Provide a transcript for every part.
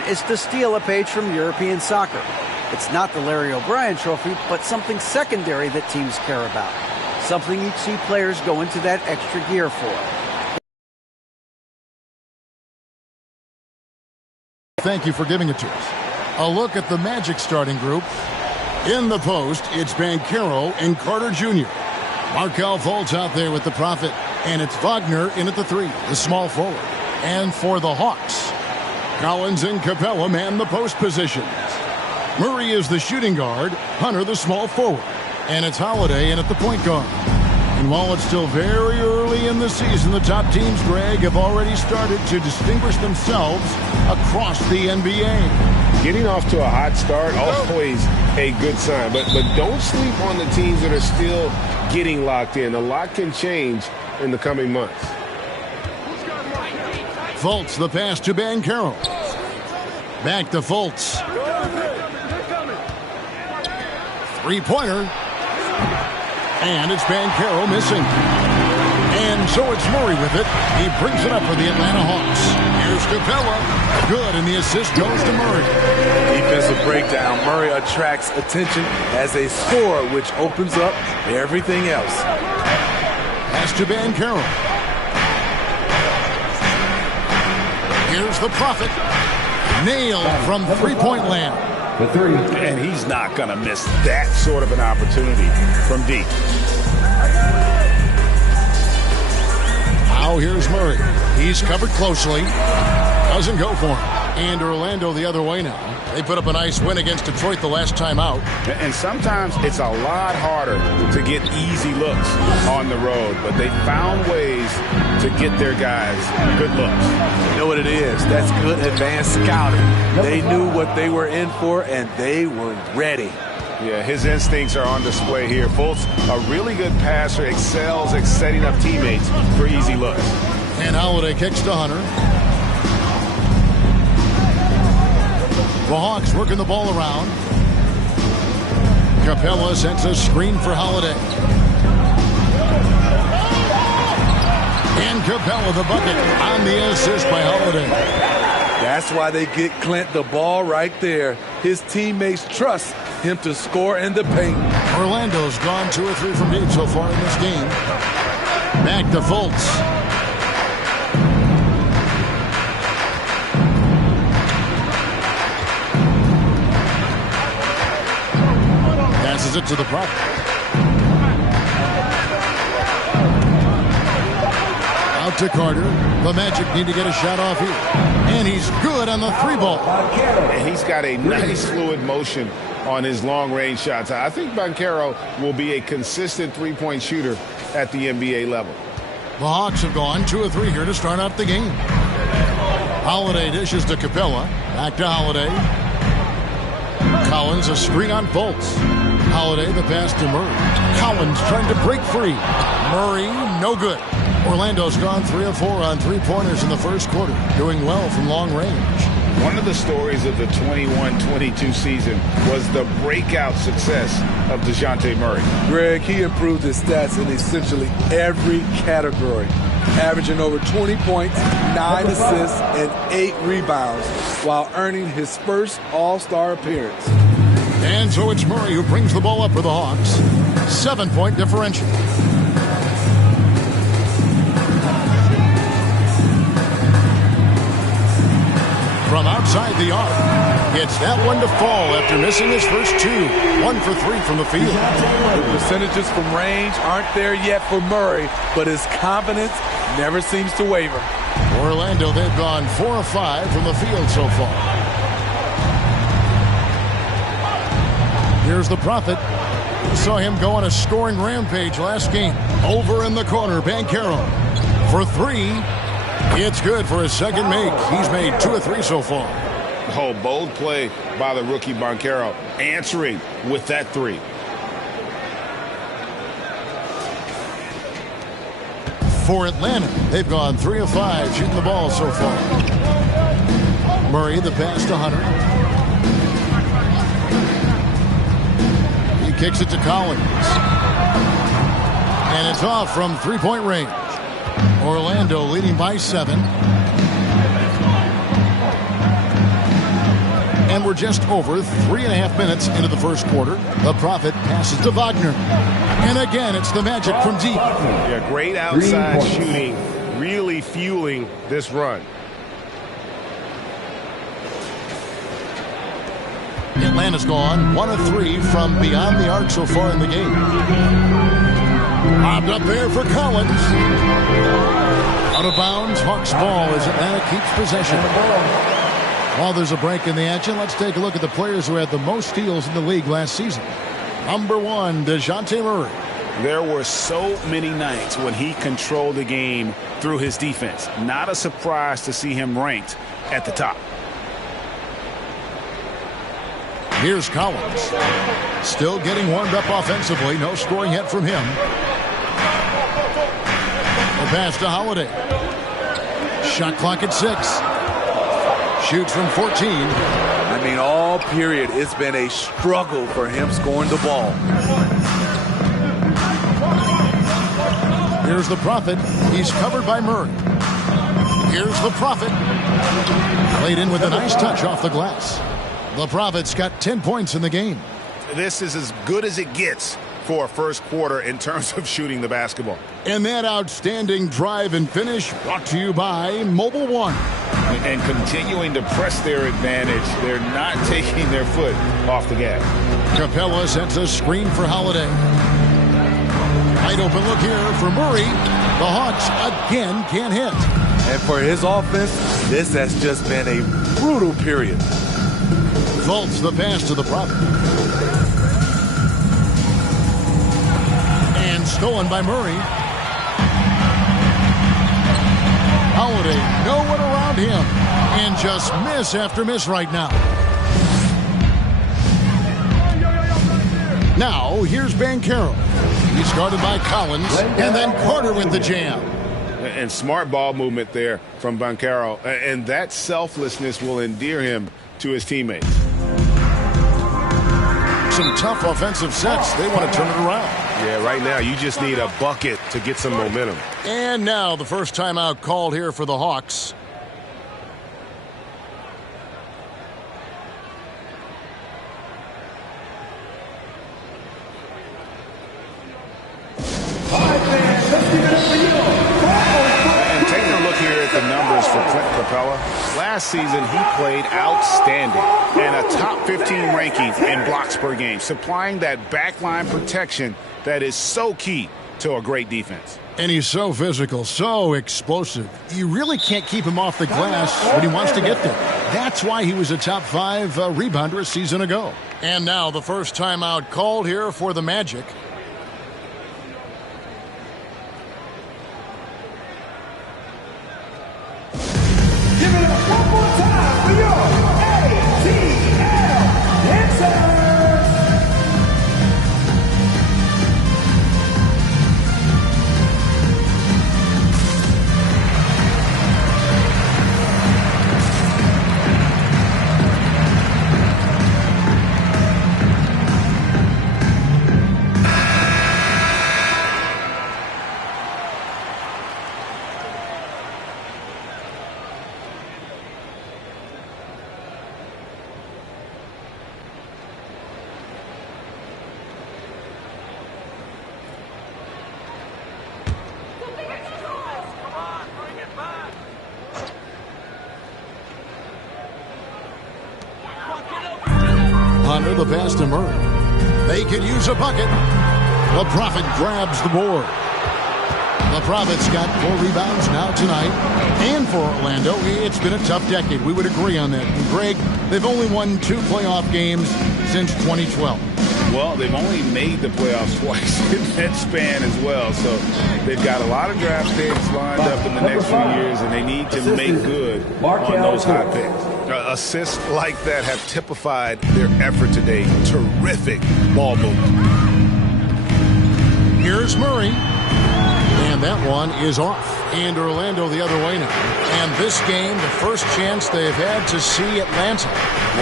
is to steal a page from European soccer. It's not the Larry O'Brien Trophy, but something secondary that teams care about. Something you'd see players go into that extra gear for. Thank you for giving it to us. A look at the Magic starting group. In the post, it's Banchero and Carter Jr. Markelle Fultz out there with the Prophet. And it's Wagner in at the 3, the small forward. And for the Hawks, Collins and Capella man the post positions. Murray is the shooting guard, Hunter the small forward. And it's Holiday in at the point guard. And while it's still very early in the season, the top teams, Greg, have already started to distinguish themselves across the NBA. Getting off to a hot start, always a good sign. But don't sleep on the teams that are still getting locked in. A lot can change in the coming months. Fultz, the pass to Banchero. Back to Fultz. Three-pointer. And it's Banchero missing. And so it's Murray with it. He brings it up for the Atlanta Hawks. Here's Capella. Good, and the assist goes to Murray. Defensive breakdown. Murray attracts attention as a scorer, which opens up everything else. Pass to Banchero. Here's the Prophet. Nailed from three-point land. The 3. And he's not going to miss that sort of an opportunity from deep. Now here's Murray. He's covered closely. Doesn't go for him. And Orlando the other way now. They put up a nice win against Detroit the last time out. And sometimes it's a lot harder to get easy looks on the road, but they found ways to get their guys good looks. You know what it is? That's good advanced scouting. They knew what they were in for, and they were ready. Yeah, his instincts are on display here. Fultz, a really good passer, excels at setting up teammates for easy looks. And Holiday kicks to Hunter. The Hawks working the ball around. Capella sends a screen for Holiday. And Capella the bucket on the assist by Holiday. That's why they get Clint the ball right there. His teammates trust him to score in the paint. Orlando's gone 2 or 3 from deep so far in this game. Back to Fultz. Passes it to the Prophet. Out to Carter. The Magic need to get a shot off here. And he's good on the 3-ball. And he's got a nice fluid motion on his long-range shots. I think Banchero will be a consistent three-point shooter at the NBA level. The Hawks have gone 2 or 3 here to start out the game. Holiday dishes to Capella. Back to Holiday. Collins, a screen on Fultz. Holiday, the pass to Murray. Collins trying to break free. Murray, no good. Orlando's gone 3 of 4 on 3-pointers in the first quarter, doing well from long range. One of the stories of the 21-22 season was the breakout success of DeJounte Murray. Greg, he improved his stats in essentially every category, averaging over 20 points, 9 assists, and 8 rebounds, while earning his first All-Star appearance. And so it's Murray who brings the ball up for the Hawks. 7-point differential. From outside the arc, gets that one to fall after missing his first 2. 1 for 3 from the field. The percentages from range aren't there yet for Murray, but his confidence never seems to waver. Orlando, they've gone 4 of 5 from the field so far. Here's the Prophet. We saw him go on a scoring rampage last game. Over in the corner, Banchero for 3. It's good for his second make. He's made 2 or 3 so far. Oh, bold play by the rookie Banchero, answering with that 3. For Atlanta, they've gone 3 of 5 shooting the ball so far. Murray, the pass to Hunter. He kicks it to Collins. And it's off from 3-point range. Orlando leading by 7. And we're just over 3.5 minutes into the first quarter. The Prophet passes to Wagner. And again, it's the Magic from deep. Yeah, great outside shooting, really fueling this run. Atlanta's gone 1 of 3 from beyond the arc so far in the game. Lobbed up there for Collins. Out of bounds, Hawks ball as Atlanta keeps possession. While there's a break in the action, let's take a look at the players who had the most steals in the league last season. Number 1, DeJounte Murray. There were so many nights when he controlled the game through his defense. Not a surprise to see him ranked at the top. Here's Collins. Still getting warmed up offensively. No scoring yet from him. The pass to Holiday. Shot clock at 6. Shoots from 14. I mean, all period, it's been a struggle for him scoring the ball. Here's the Prophet. He's covered by Murray. Here's the Prophet. Played in with a nice touch off the glass. The Prophet's got 10 points in the game. This is as good as it gets for a first quarter in terms of shooting the basketball. And that outstanding drive and finish brought to you by Mobile One. And continuing to press their advantage. They're not taking their foot off the gas. Capella sets a screen for Holiday. Wide open look here for Murray. The Hawks again can't hit. And for his offense, this has just been a brutal period. Fultz the pass to the Prophet. And stolen by Murray. Holiday, no one around him. And just miss after miss right now. Now, here's Banchero. He's guarded by Collins. And then Carter with the jam. And smart ball movement there from Banchero. And that selflessness will endear him to his teammates. Some tough offensive sets. They want to turn it around. Yeah, right now you just need a bucket to get some momentum. And now the first timeout called here for the Hawks. And taking a look here at the numbers for Clint Capella, last season he played outstanding and a top 15 ranking in blocks per game, supplying that backline protection that is so key to a great defense. And he's so physical, so explosive. You really can't keep him off the glass when he wants to get there. That's why he was a top 5 rebounder a season ago. And now the first timeout called here for the Magic. Give it up one more time for your ATL Dancers! Under the pass to Murray. They could use a bucket. The Prophet grabs the board. The Prophet's got 4 rebounds now tonight. And for Orlando, it's been a tough decade. We would agree on that. And Greg, they've only won 2 playoff games since 2012. Well, they've only made the playoffs twice in that span as well. So they've got a lot of draft picks lined up in the next few years, and they need to make good on those high picks. Assists like that have typified their effort today. Terrific ball movement. Here's Murray. And that one is off. And Orlando the other way now. And this game, the first chance they've had to see Atlanta.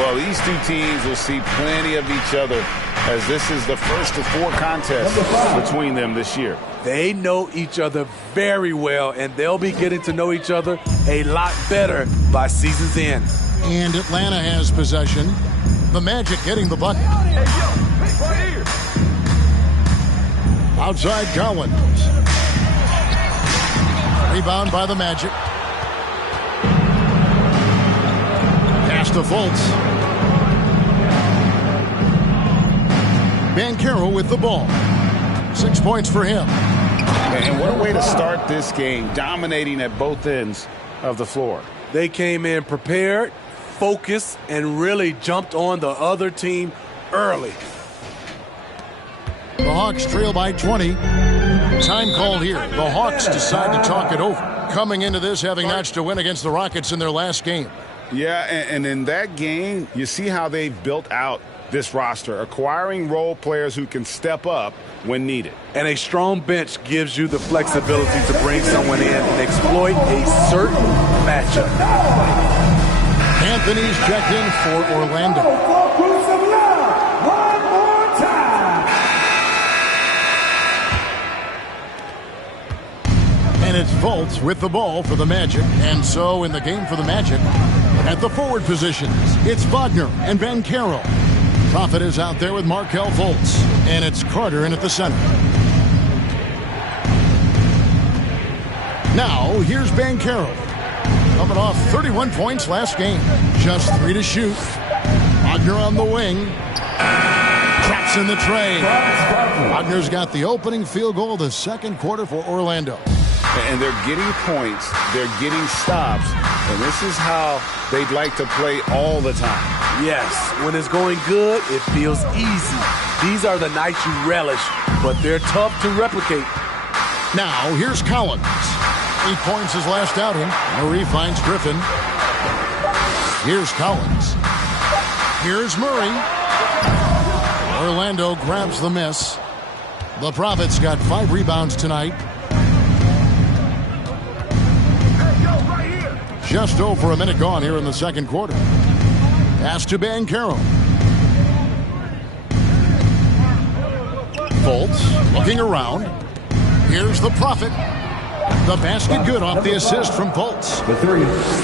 Well, these two teams will see plenty of each other, as this is the first of 4 contests between them this year. They know each other very well, and they'll be getting to know each other a lot better by season's end. And Atlanta has possession. The Magic getting the bucket. Outside Collins. Rebound by the Magic. Pass to Fultz. Banchero with the ball. 6 points for him. And what a way to start this game, dominating at both ends of the floor. They came in prepared, focused, and really jumped on the other team early. The Hawks trail by 20. Time called here. The Hawks decide to talk it over. Coming into this having notched a win against the Rockets in their last game. Yeah, and in that game, you see how they've built out this roster, acquiring role players who can step up when needed. And a strong bench gives you the flexibility to bring someone in and exploit a certain matchup. Anthony's checked in for Orlando. One more time. And it's Fultz with the ball for the Magic. And so in the game for the Magic, at the forward positions, it's Wagner and Banchero. Prophet is out there with Markelle Fultz. And it's Carter in at the center. Now, here's Banchero. Coming off 31 points last game. Just 3 to shoot. Wagner on the wing. Traps in the tray. Wagner's got the opening field goal of the second quarter for Orlando. And they're getting points, they're getting stops, and this is how they'd like to play all the time. Yes, when it's going good, it feels easy. These are the nights you relish, but they're tough to replicate. Now, here's Collins. 8 points his last outing. Murray finds Griffin. Here's Collins. Here's Murray. Orlando grabs the miss. The Prophet's got 5 rebounds tonight. Just over a minute gone here in the second quarter. Pass to Banchero. Fultz looking around. Here's the Prophet. The basket good off the assist from Fultz.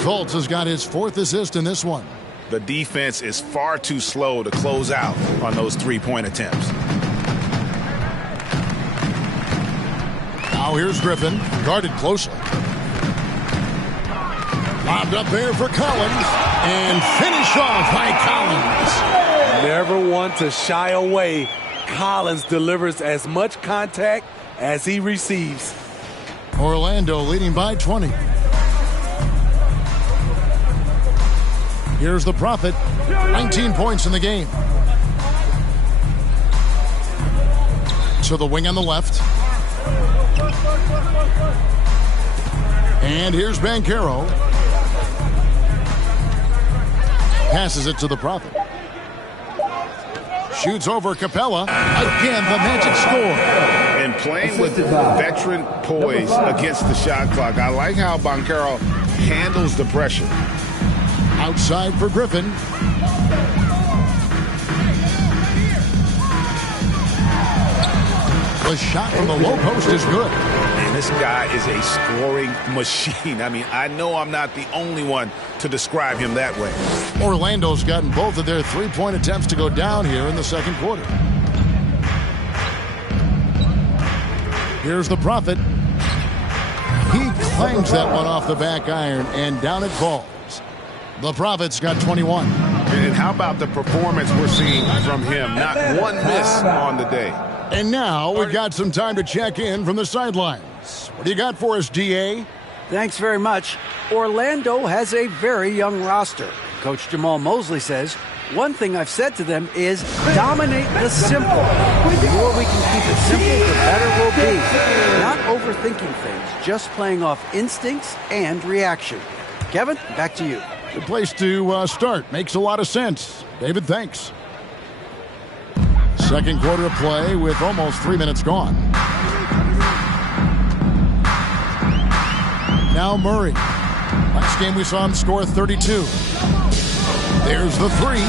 Fultz has got his 4th assist in this one. The defense is far too slow to close out on those three-point attempts. Now here's Griffin, guarded closely. Lobbed up there for Collins, and finish off by Collins. Never one to shy away. Collins delivers as much contact as he receives. Orlando leading by 20. Here's the Prophet, 19 points in the game. To the wing on the left. And here's Banchero. Passes it to the Prophet. Shoots over Capella. Again, the Magic score. And playing with veteran poise against the shot clock. I like how Banchero handles the pressure. Outside for Griffin. The shot from the low post is good. And this guy is a scoring machine. I mean, I know I'm not the only one to describe him that way. Orlando's gotten both of their three-point attempts to go down here in the second quarter. Here's the Prophet. He clangs that one off the back iron, and down it falls. The Prophet's got 21. And how about the performance we're seeing from him? Not one miss on the day. And now we've got some time to check in from the sidelines. What do you got for us, D.A.? Thanks very much. Orlando has a very young roster. Coach Jamal Mosley says, one thing I've said to them is dominate the simple. The more we can keep it simple, the better we'll be. Not overthinking things, just playing off instincts and reaction. Kevin, back to you. Good place to start. Makes a lot of sense. David, thanks. Second quarter of play with almost 3 minutes gone. Now Murray. Last game we saw him score 32. There's the three.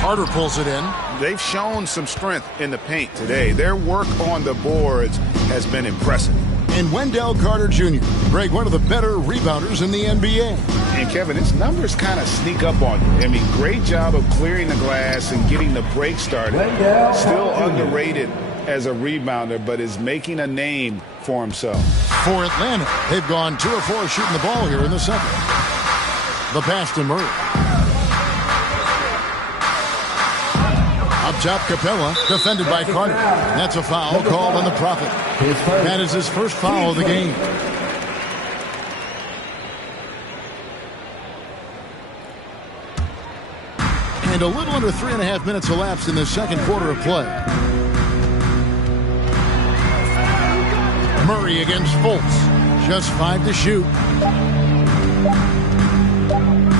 Carter pulls it in. They've shown some strength in the paint today. Their work on the boards has been impressive. and Wendell Carter Jr. Greg, one of the better rebounders in the NBA. And Kevin, his numbers kind of sneak up on you. I mean, great job of clearing the glass and getting the break started. Still underrated as a rebounder, but is making a name for himself. For Atlanta, they've gone 2 of 4 shooting the ball here in the second. The pass to Murray. Up top, Capella, defended by Carter. And that's a foul called on the Prophet. That is his first foul of the game. And a little under 3.5 minutes elapsed in the second quarter of play. Murray against Fultz. Just 5 to shoot.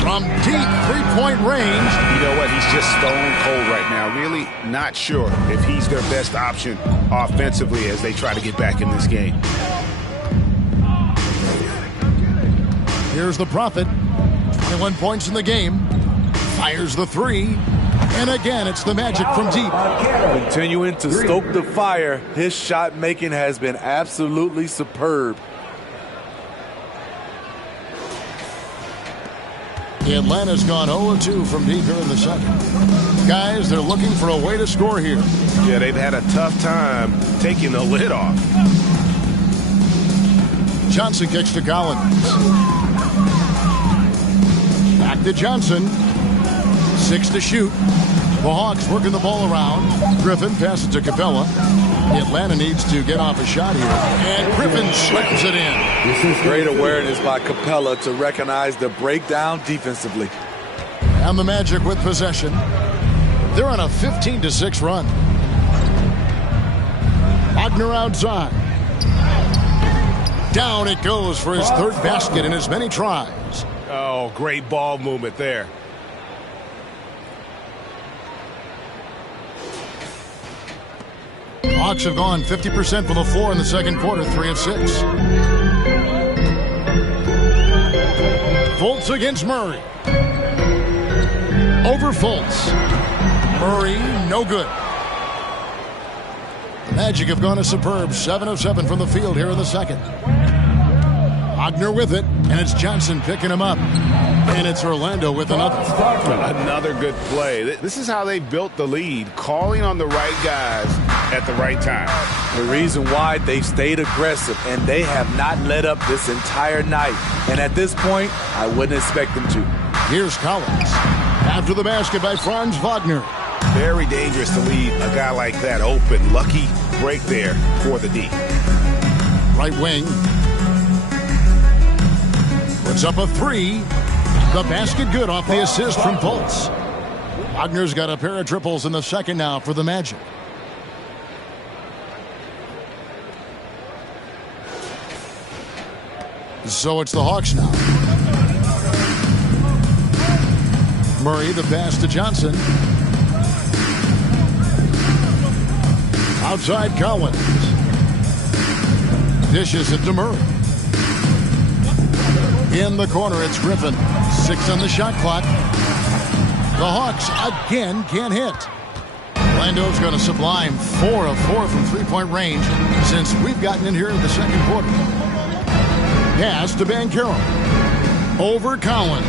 From deep three-point range. You know what? He's just stone cold right now. Really not sure if he's their best option offensively as they try to get back in this game. Here's the Prophet. 21 points in the game. Fires the three. And again, it's the Magic from deep. Continuing to stoke the fire. His shot making has been absolutely superb. Atlanta's gone 0-2 from deep here in the second. Guys, they're looking for a way to score here. Yeah, they've had a tough time taking the lid off. Johnson kicks to Collins. Back to Johnson. 6 to shoot. The Hawks working the ball around. Griffin passes to Capella. Atlanta needs to get off a shot here. And Griffin slams it in. This is great awareness by Capella to recognize the breakdown defensively. And the Magic with possession. They're on a 15-6 run. Wagner outside. Down it goes for his third basket in as many tries. Oh, great ball movement there. Hawks have gone 50% from the floor in the second quarter, 3 of 6. Fultz against Murray. Over Fultz. Murray, no good. The Magic have gone a superb 7 of 7 from the field here in the second. Wagner with it, and it's Johnson picking him up. And it's Orlando with another. Another good play. This is how they built the lead, calling on the right guys at the right time. The reason why they've stayed aggressive, and they have not let up this entire night. And at this point, I wouldn't expect them to. Here's Collins. After the basket by Franz Wagner. Very dangerous to leave a guy like that open. Lucky break there for the D. Right wing. Puts up a 3. The basket good off the assist from Fultz. Wagner's got a pair of triples in the second now for the Magic. So it's the Hawks now. Murray, the pass to Johnson. Outside Collins. Dishes it to Murray. In the corner, it's Griffin. 6 on the shot clock. The Hawks again can't hit. Orlando's going to sublime 4 of 4 from three-point range since we've gotten in here in the second quarter. Pass to Banchero. Over Collins.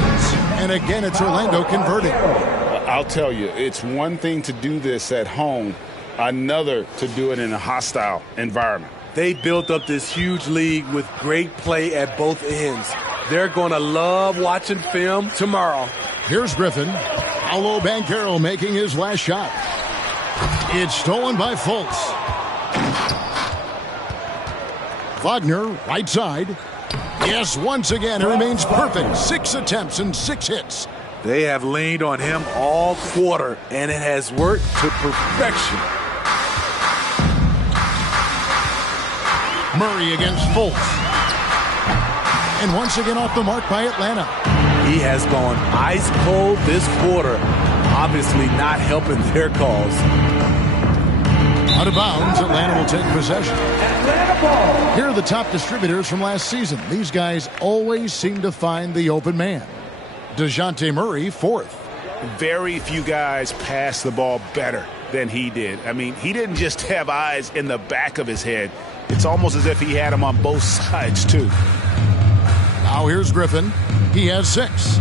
And again, it's Orlando converting. I'll tell you, it's one thing to do this at home, another to do it in a hostile environment. They built up this huge lead with great play at both ends. They're going to love watching film tomorrow. Here's Griffin. Paolo Banchero making his last shot. It's stolen by Fultz. Wagner, right side. Yes, once again, it remains perfect. 6 attempts and 6 hits. They have leaned on him all quarter, and it has worked to perfection. Murray against Fultz. And once again off the mark by Atlanta. He has gone ice cold this quarter. Obviously not helping their cause. Out of bounds, Atlanta will take possession. Atlanta ball. Here are the top distributors from last season. These guys always seem to find the open man. DeJounte Murray, 4th. Very few guys pass the ball better than he did. I mean, he didn't just have eyes in the back of his head. It's almost as if he had him on both sides, too. Now here's Griffin. He has 6.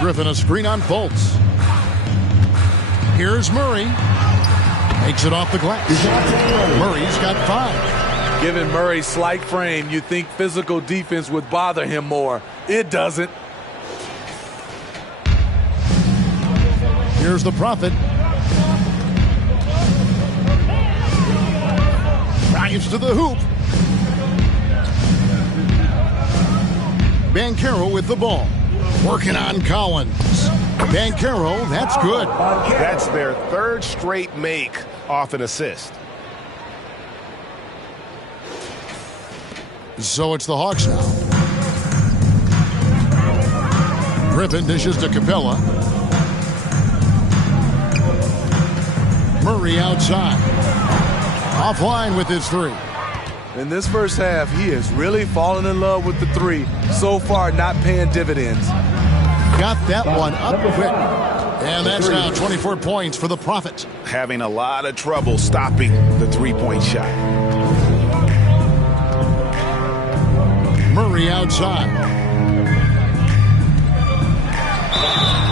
Griffin a screen on Fultz. Here's Murray. Makes it off the glass. Murray's got 5. Given Murray's slight frame, you'd think physical defense would bother him more. It doesn't. Here's the Prophet. Drives to the hoop. Banchero with the ball. Working on Collins. Banchero, that's good. That's their 3rd straight make off an assist. So it's the Hawks now. Griffin dishes to Capella. Murray outside. Offline with his 3. In this first half, he has really fallen in love with the 3. So far, not paying dividends. Got that one up quick. And that's now 24 points for the Prophet. Having a lot of trouble stopping the 3-point shot. Murray outside.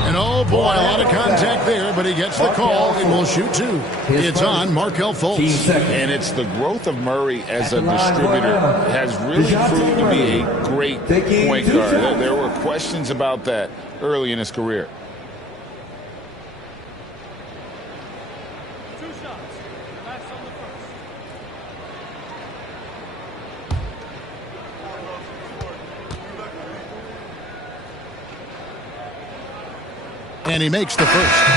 And oh boy, a lot of contact there, but he gets the call and will shoot 2. It's on Markelle Fultz. And it's the growth of Murray as a distributor has really proved to be a great point guard. There were questions about that early in his career. And he makes the first.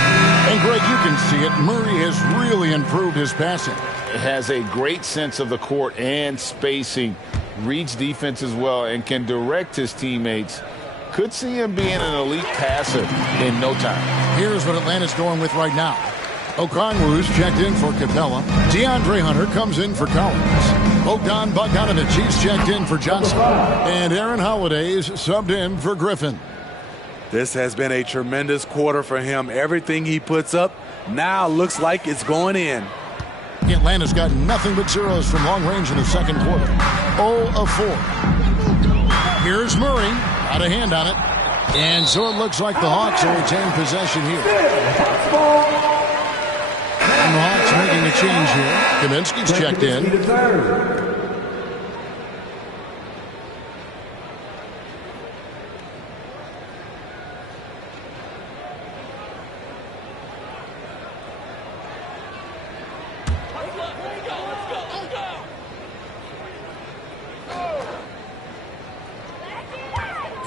And Greg, you can see it. Murray has really improved his passing. Has a great sense of the court and spacing. Reads defense as well and can direct his teammates. Could see him being an elite passer in no time. Here's what Atlanta's going with right now. Okongwu's checked in for Capella. DeAndre Hunter comes in for Collins. Bogdan Bogdanovic, he's checked in for Johnson. And Aaron Holiday's subbed in for Griffin. This has been a tremendous quarter for him. Everything he puts up now looks like it's going in. Atlanta's got nothing but zeros from long range in the second quarter. 0 of 4. Here's Murray. Got a hand on it. And so it looks like the Hawks will retain possession here. And the Hawks making a change here. Kaminsky's checked in.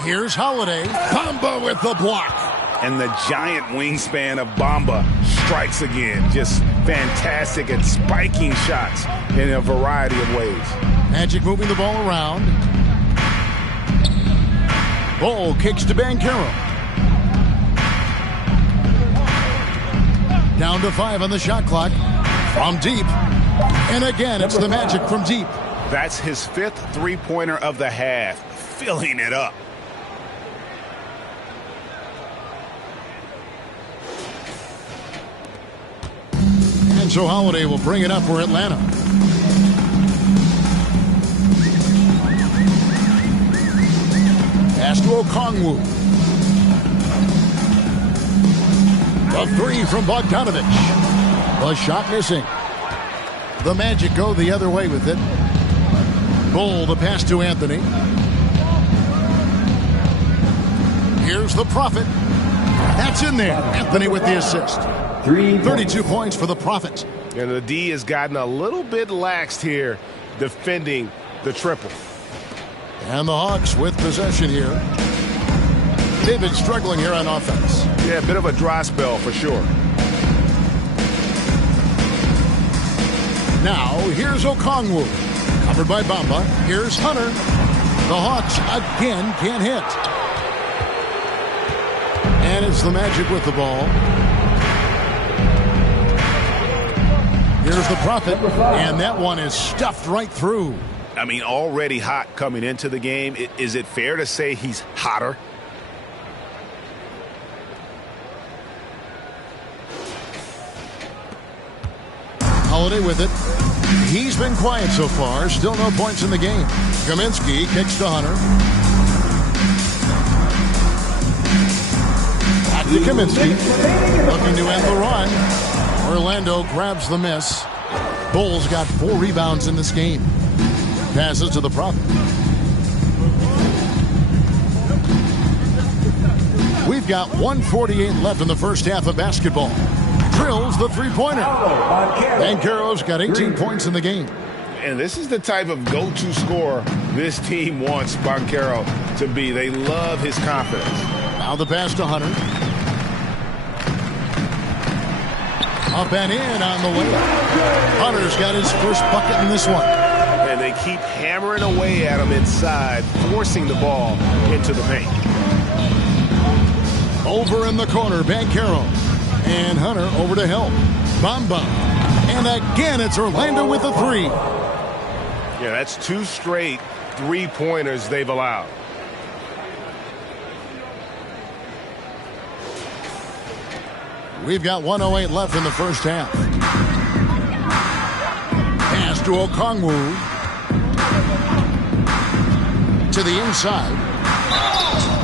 Here's Holiday. Bamba with the block. And the giant wingspan of Bamba strikes again. Just fantastic at spiking shots in a variety of ways. Magic moving the ball around. Ball kicks to Banchero. Down to 5 on the shot clock. From deep. And again, it's the Magic from deep. That's his 5th three-pointer of the half. Filling it up. So Holiday will bring it up for Atlanta. Pass to Okongwu. The 3 from Bogdanovic. The shot missing. The Magic go the other way with it. Bull the pass to Anthony. Here's the Prophet. That's in there. Anthony with the assist. 32 points for the Prophet. And the D has gotten a little bit laxed here defending the triple. And the Hawks with possession here. They've been struggling here on offense. Yeah, a bit of a dry spell for sure. Now, here's Okongwu. Covered by Bamba. Here's Hunter. The Hawks again can't hit. And it's the Magic with the ball. Here's the Prophet, and that one is stuffed right through. I mean, already hot coming into the game. Is it fair to say he's hotter? Holiday with it. He's been quiet so far. Still no points in the game. Kaminsky kicks to Hunter. Back to Kaminsky. Looking to end the run. Orlando grabs the miss. Bulls got 4 rebounds in this game. Passes to the Prophet. We've got 1:48 left in the first half of basketball. Drills the three-pointer. Banchero's got 18 points in the game. And this is the type of go-to scorer this team wants Banchero to be. They love his confidence. Now the pass to Hunter. Up and in on the way. Hunter's got his first bucket in this one. And they keep hammering away at him inside, forcing the ball into the paint. Over in the corner, Banchero. And Hunter over to help. Bamba. And again, it's Orlando with a 3. Yeah, that's 2 straight three-pointers they've allowed. We've got 1:08 left in the first half. Pass to Okongwu. To the inside.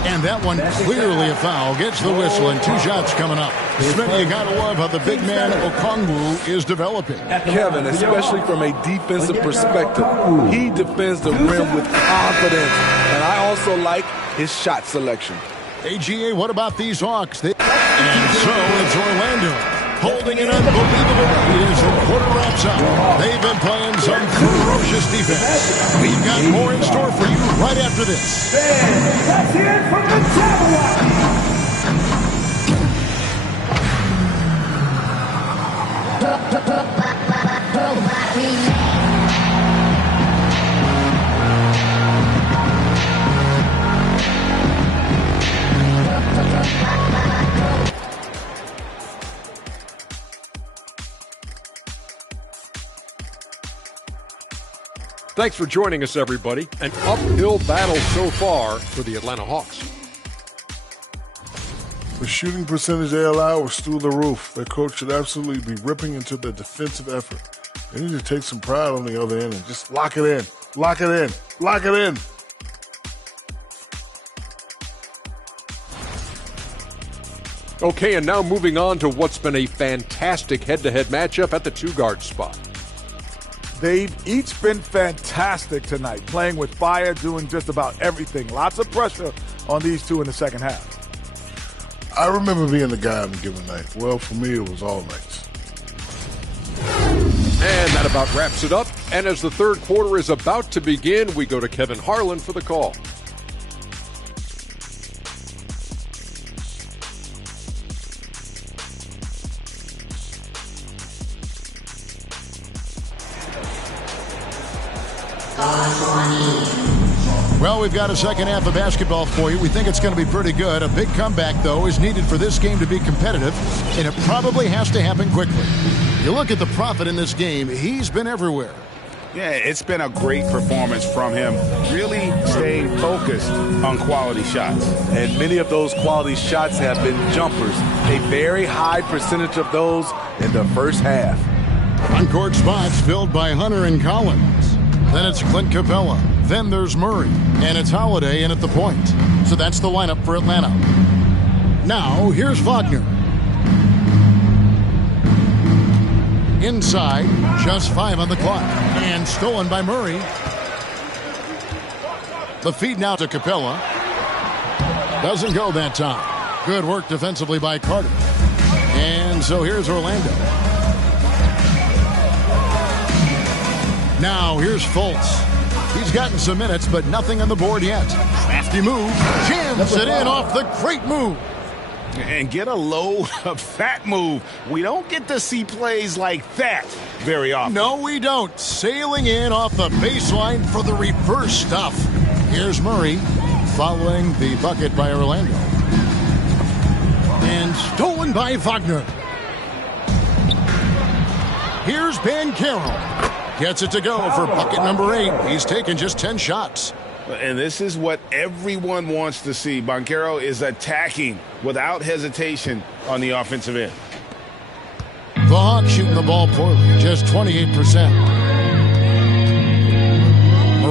And that one clearly a foul. Gets the whistle and 2 shots coming up. Smith, you gotta love how the big man Okongwu is developing. Kevin, especially from a defensive perspective, he defends the rim with confidence. And I also like his shot selection. AGA, what about these Hawks? And so it's Orlando holding an unbelievable lead as the quarter wraps up. They've been playing some ferocious defense. We've got more in store for you right after this. Let's hear it from the Jabberwocky. Thanks for joining us, everybody. An uphill battle so far for the Atlanta Hawks. The shooting percentage they allow was through the roof. Their coach should absolutely be ripping into their defensive effort. They need to take some pride on the other end and just lock it in. Lock it in. Lock it in. Okay, and now moving on to what's been a fantastic head-to-head matchup at the 2-guard spot. They've each been fantastic tonight, playing with fire, doing just about everything. Lots of pressure on these two in the second half. I remember being the guy on a given night. Well, for me, it was all nights. And that about wraps it up. And as the third quarter is about to begin, we go to Kevin Harlan for the call. Well, we've got a second half of basketball for you. We think it's going to be pretty good. A big comeback, though, is needed for this game to be competitive, and it probably has to happen quickly. You look at the Prophet in this game, he's been everywhere. Yeah, it's been a great performance from him, really staying focused on quality shots. And many of those quality shots have been jumpers. A very high percentage of those in the first half. On-court spots filled by Hunter and Collins. Then it's Clint Capella. Then there's Murray. And it's Holiday in at the point. So that's the lineup for Atlanta. Now, here's Wagner. Inside, just 5 on the clock. And stolen by Murray. The feed now to Capella. Doesn't go that time. Good work defensively by Carter. And so here's Orlando. Now here's Fultz. He's gotten some minutes, but nothing on the board yet. Crafty move. Jams it in off the great move. And get a load of that move. We don't get to see plays like that very often. No, we don't. Sailing in off the baseline for the reverse stuff. Here's Murray following the bucket by Orlando. And stolen by Wagner. Here's Banchero. Gets it to go for bucket number 8. He's taken just 10 shots. And this is what everyone wants to see. Banchero is attacking without hesitation on the offensive end. The Hawks shooting the ball poorly, just 28%.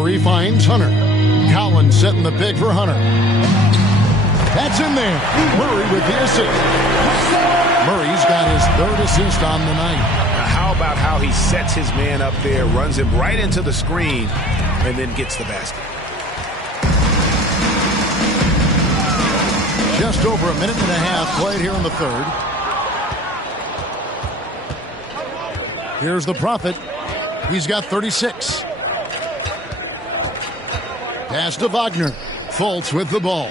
Murray finds Hunter. Collins setting the pick for Hunter. That's in there. Murray with the assist. Murray's got his third assist on the night. Now how about how he sets his man up there, runs him right into the screen, and then gets the basket. Just over a minute and a half played here in the third. Here's the Prophet. He's got 36. Pass to Wagner. Fultz with the ball.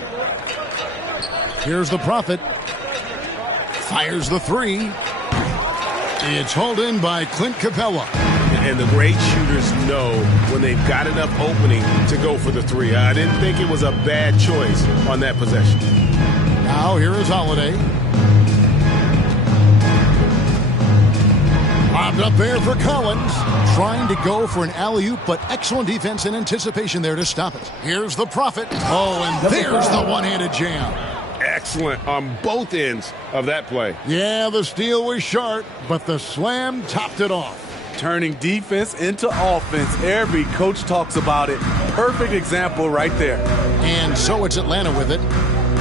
Here's the Prophet. Fires the three. It's hauled in by Clint Capella. And the great shooters know when they've got enough opening to go for the three. I didn't think it was a bad choice on that possession. Now here is Holiday. Lobbed up there for Collins. Trying to go for an alley-oop, but excellent defense and anticipation there to stop it. Here's the Prophet. Oh, and there's the one-handed jam. Excellent on both ends of that play. Yeah, the steal was sharp, but the slam topped it off. Turning defense into offense. Every coach talks about it. Perfect example right there. And so it's Atlanta with it,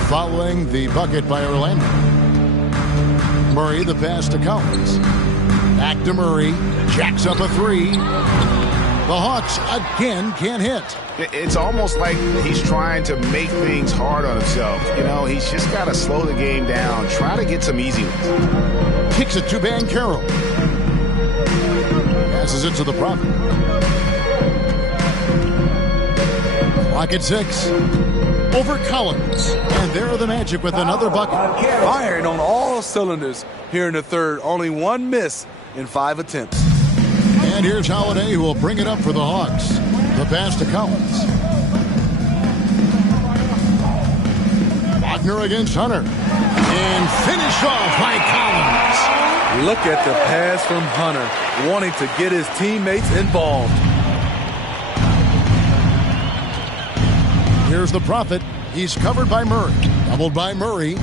following the bucket by Orlando. Murray, the pass to Collins. Back to Murray. Jacks up a three. The Hawks again can't hit. It's almost like he's trying to make things hard on himself. You know, he's just got to slow the game down, try to get some easy ones. Kicks it to Banchero. Passes it to the Prophet. Clock at 6. Over Collins. And there are the Magic with another bucket. Firing on all cylinders here in the third. Only one miss in 5 attempts. And here's Holiday, who will bring it up for the Hawks. The pass to Collins. Wagner against Hunter. And finish off by Collins. Look at the pass from Hunter, wanting to get his teammates involved. Here's the Prophet. He's covered by Murray. Doubled by Murray.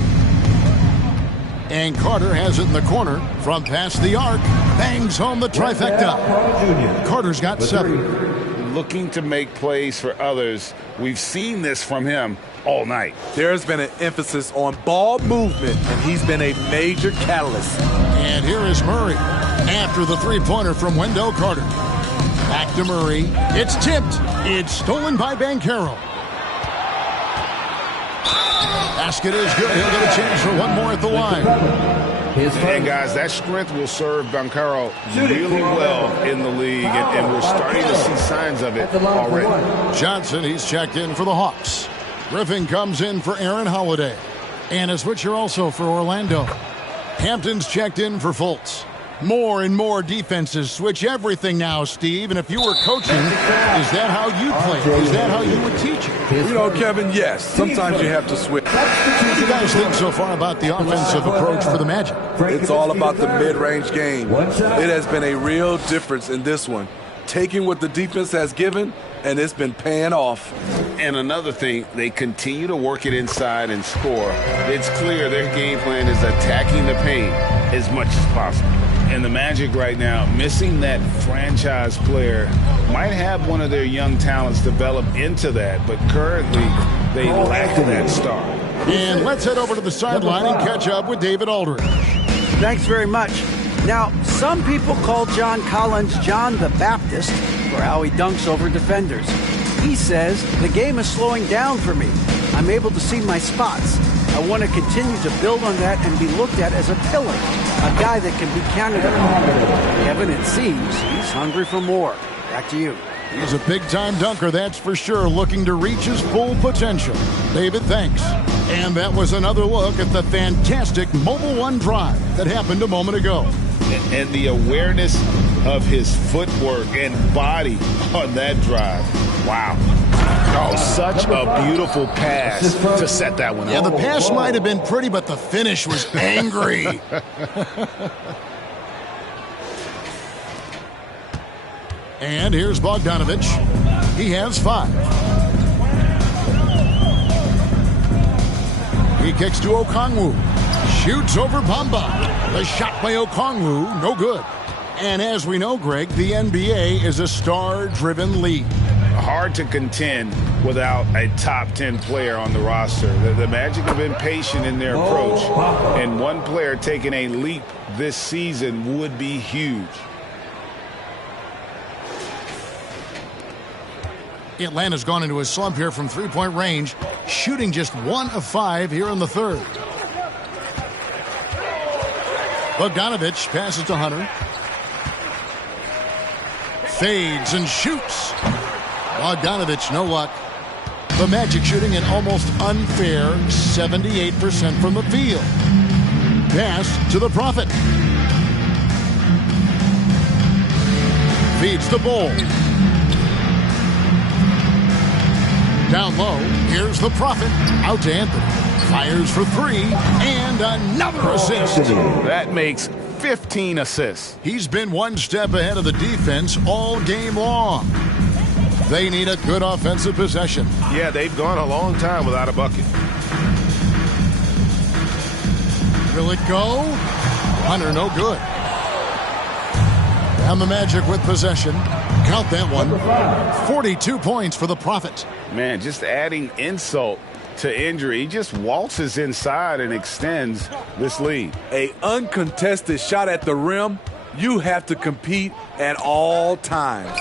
And Carter has it in the corner from past the arc. Bangs home the trifecta. Carter's got 7. Looking to make plays for others. We've seen this from him all night. There's been an emphasis on ball movement, and he's been a major catalyst. And here is Murray after the three-pointer from Wendell Carter. Back to Murray. It's tipped. It's stolen by Banchero. Basket is good. He'll get a chance for one more at the line. And guys, that strength will serve Banchero really well in the league, and we're starting to see signs of it already. Johnson, he's checked in for the Hawks. Griffin comes in for Aaron Holiday. And a switcher also for Orlando. Hampton's checked in for Fultz. More and more defenses switch everything now, Steve. And if you were coaching, is that how you play? Is that how you would teach it? You know, Kevin, yes. Sometimes you have to switch. What do you guys think so far about the offensive approach for the Magic? It's all about the mid-range game. It has been a real difference in this one. Taking what the defense has given, and it's been paying off. And another thing, they continue to work it inside and score. It's clear their game plan is attacking the paint as much as possible. And the Magic right now, missing that franchise player, might have one of their young talents develop into that, but currently they lack that star. And let's head over to the sideline and catch up with David Aldridge. Thanks very much. Now, some people call John Collins John the Baptist for how he dunks over defenders. He says, the game is slowing down for me. I'm able to see my spots. I want to continue to build on that and be looked at as a pillar, a guy that can be counted upon. Kevin, it seems he's hungry for more. Back to you. He's a big-time dunker, that's for sure, looking to reach his full potential. David, thanks. And that was another look at the fantastic Mobile One drive that happened a moment ago. And the awareness of his footwork and body on that drive. Wow. Oh, such a beautiful pass to set that one up. Yeah, the pass might have been pretty, but the finish was angry. And here's Bogdanovich. He has 5. He kicks to Okongwu. Shoots over Bamba. The shot by Okongwu, no good. And as we know, Greg, the NBA is a star-driven league. hard to contend without a top 10 player on the roster. The Magic have been patient in their approach, and one player taking a leap this season would be huge. Atlanta's gone into a slump here from three-point range, shooting just 1 of 5 here in the third. Bogdanovich passes to Hunter. Fades and shoots. Bogdanovich, no luck. The Magic shooting an almost unfair 78% from the field. Pass to the Prophet. Feeds the Bull. Down low, here's the Prophet. Out to Anthony. Fires for 3, and another assist. That makes 15 assists. He's been one step ahead of the defense all game long. They need a good offensive possession. Yeah, they've gone a long time without a bucket. Will it go? Hunter, no good. And the Magic with possession. Count that one. 42 points for the Prophet. Man, just adding insult to injury. He just waltzes inside and extends this lead. A uncontested shot at the rim, you have to compete at all times.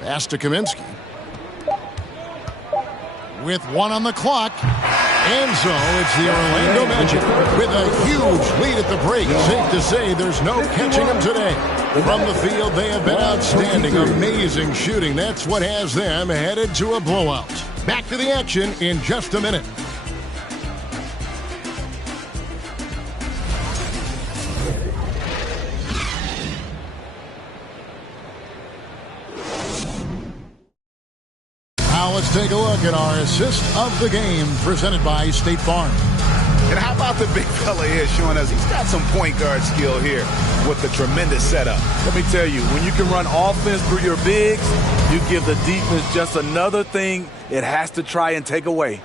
Pass to Kaminsky. With 1 on the clock. And so it's the Orlando Magic with a huge lead at the break. Safe to say there's no catching them today. From the field, they have been outstanding. Amazing shooting. That's what has them headed to a blowout. Back to the action in just a minute. Now let's take a look at our assist of the game presented by State Farm. And how about the big fella here showing us he's got some point guard skill here with the tremendous setup. Let me tell you, when you can run offense through your bigs, you give the defense just another thing it has to try and take away.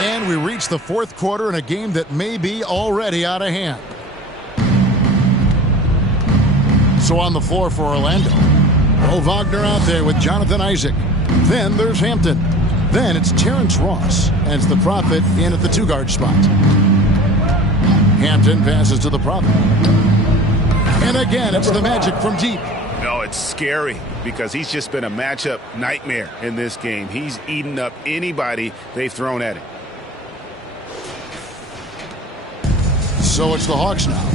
And we reach the fourth quarter in a game that may be already out of hand. So on the floor for Orlando. Mo Wagner out there with Jonathan Isaac. Then there's Hampton. Then it's Terrence Ross as the Prophet in at the 2-guard spot. Hampton passes to the Prophet. And again, it's the Magic from deep. No, it's scary because he's just been a matchup nightmare in this game. He's eaten up anybody they've thrown at him. So it's the Hawks now.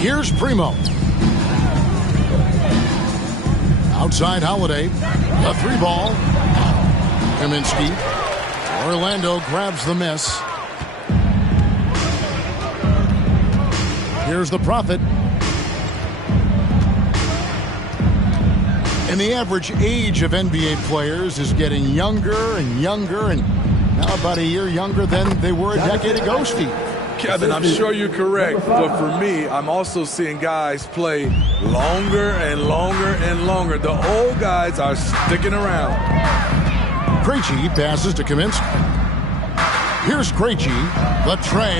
Here's Primo. Outside Holiday. A 3-ball. Kaminsky. Orlando grabs the miss. Here's the Prophet. And the average age of NBA players is getting younger and younger, and now about a year younger than they were a decade ago, Steve. Kevin, I'm sure you're correct, but for me, I'm also seeing guys play longer and longer and longer. The old guys are sticking around. Krejci passes to Kaminsky. Here's Krejci, the tray.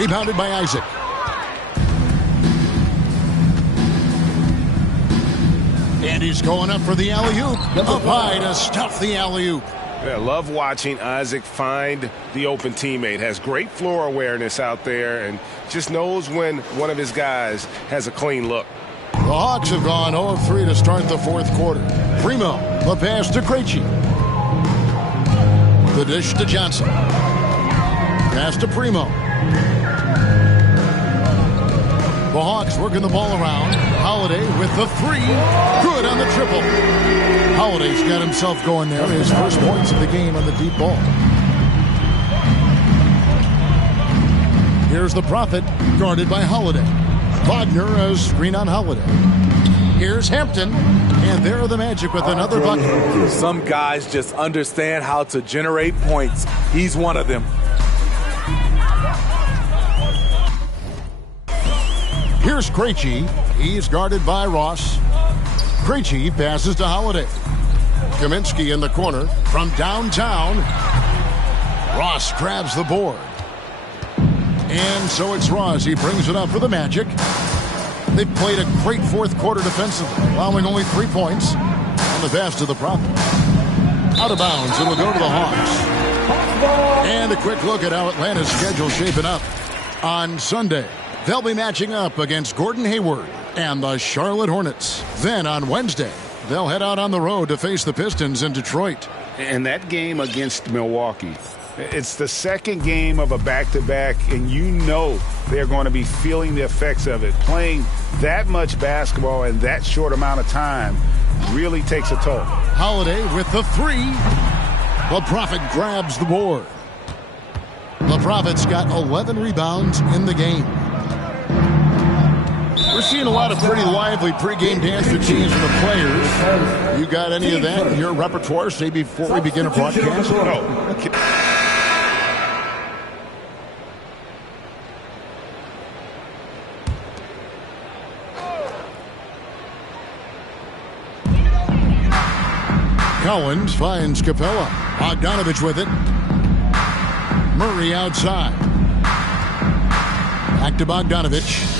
Rebounded by Isaac. And he's going up for the alley-oop. Up high to stuff the alley-oop. Yeah, love watching Isaac find the open teammate. Has great floor awareness out there and just knows when one of his guys has a clean look. The Hawks have gone 0 of 3 to start the fourth quarter. Primo, the pass to Krejci. The dish to Johnson. Pass to Primo. The Hawks working the ball around. Holiday with the 3. Good on the triple. Holiday's got himself going there. His first points of the game on the deep ball. Here's the Prophet, guarded by Holiday. Wagner as screen on Holiday. Here's Hampton, and there are the Magic with another bucket. Some guys just understand how to generate points. He's one of them. Here's Krejci. He's guarded by Ross. Krejci passes to Holiday. Kaminsky in the corner from downtown. Ross grabs the board. And so it's Ross. He brings it up for the Magic. They've played a great fourth quarter defensively, allowing only 3 points on the pass to the Prophet. Out of bounds, it'll go to the Hawks. And a quick look at how Atlanta's schedule shaping up. On Sunday, they'll be matching up against Gordon Hayward and the Charlotte Hornets. Then on Wednesday, they'll head out on the road to face the Pistons in Detroit. And that game against Milwaukee, it's the second game of a back-to-back, and you know they're going to be feeling the effects of it. Playing that much basketball in that short amount of time really takes a toll. Holiday with the three. The Prophet grabs the board. The Prophet's got 11 rebounds in the game. We're seeing a lot of pretty lively pregame dance routines from the players. You got any of that in your repertoire, say, before we begin a broadcast? No. Collins finds Capella. Bogdanovich with it. Murray outside. Back to Bogdanovich.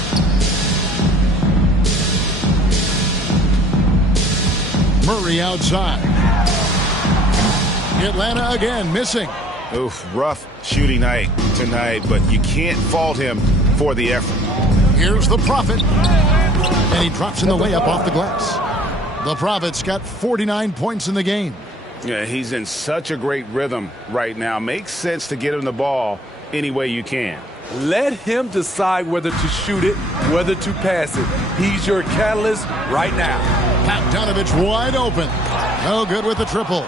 Murray outside. Atlanta again missing. Oof, rough shooting night tonight, but you can't fault him for the effort. Here's the Prophet. And he drops in the layup off the glass. The Prophet's got 49 points in the game. Yeah, he's in such a great rhythm right now. Makes sense to get him the ball any way you can. Let him decide whether to shoot it, whether to pass it. He's your catalyst right now. Bogdanovich wide open. No good with the triple.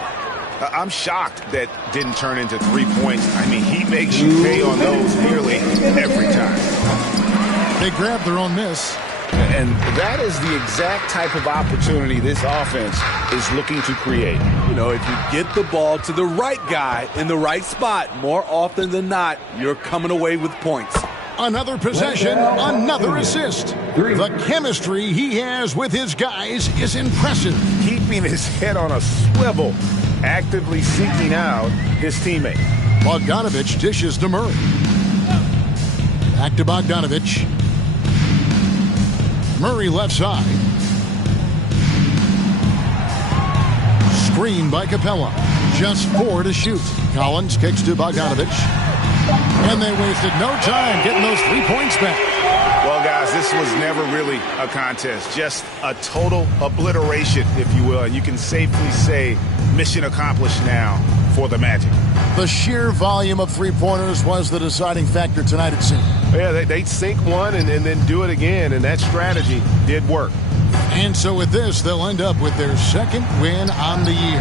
I'm shocked that didn't turn into 3 points. I mean, he makes you pay on those nearly every time. They grab their own miss. And that is the exact type of opportunity this offense is looking to create. You know, if you get the ball to the right guy in the right spot, more often than not, you're coming away with points. Another possession, another assist. The chemistry he has with his guys is impressive. Keeping his head on a swivel, actively seeking out his teammate. Bogdanovich dishes to Murray. Back to Bogdanovich. Murray left side. Screen by Capella. Just 4 to shoot. Collins kicks to Bogdanovich. And they wasted no time getting those 3 points back. Well, guys, this was never really a contest. Just a total obliteration, if you will. And you can safely say mission accomplished now for the Magic. The sheer volume of three-pointers was the deciding factor tonight, it seemed. Yeah, they sink one and then do it again, and that strategy did work. And so with this, they'll end up with their second win on the year.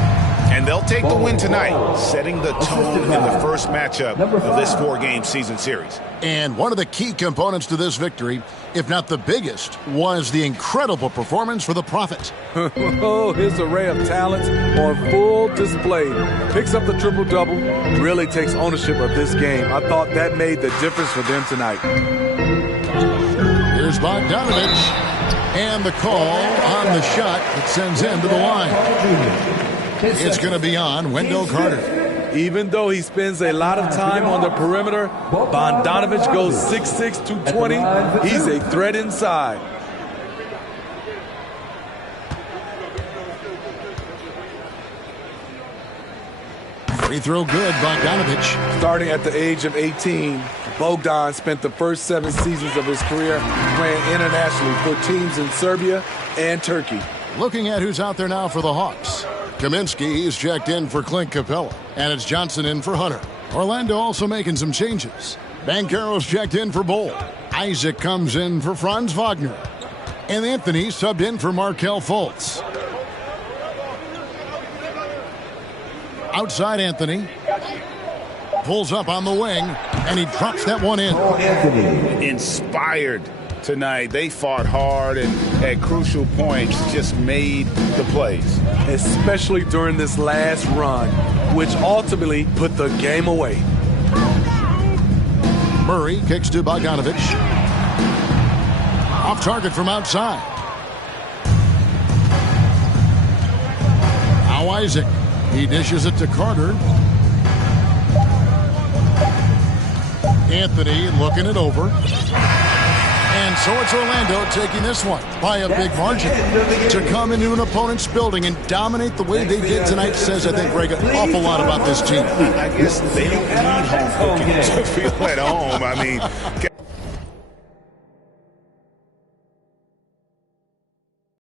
And they'll take the win tonight, setting the tone in the first matchup of this 4-game season series. And one of the key components to this victory, if not the biggest, was the incredible performance for the Prophet. Oh, his array of talents on full display. Picks up the triple-double, really takes ownership of this game. I thought that made the difference for them tonight. Here's Bogdanovich. And the call on the shot that sends him to the line. It's going to be on Wendell Carter. Even though he spends a lot of time on the perimeter, Bogdanovich goes 6'6", 220. He's a threat inside. Free throw good, Bogdanovich. Starting at the age of 18, Bogdan spent the first 7 seasons of his career playing internationally for teams in Serbia and Turkey. Looking at who's out there now for the Hawks. Kaminsky, he's checked in for Clint Capella. And it's Johnson in for Hunter. Orlando also making some changes. Banchero's checked in for Bowl. Isaac comes in for Franz Wagner. And Anthony subbed in for Markelle Fultz. Outside Anthony. Pulls up on the wing, and he drops that one in. Inspired tonight. They fought hard and at crucial points just made the plays. Especially during this last run, which ultimately put the game away. Murray kicks to Bogdanovich. Off target from outside. Now Isaac. He dishes it to Carter. Anthony looking it over. And so it's Orlando taking this one by a big margin. To come into an opponent's building and dominate the way they did tonight says, I think, Greg, an awful lot about this team. I guess they don't need home cooking to feel at home. I mean,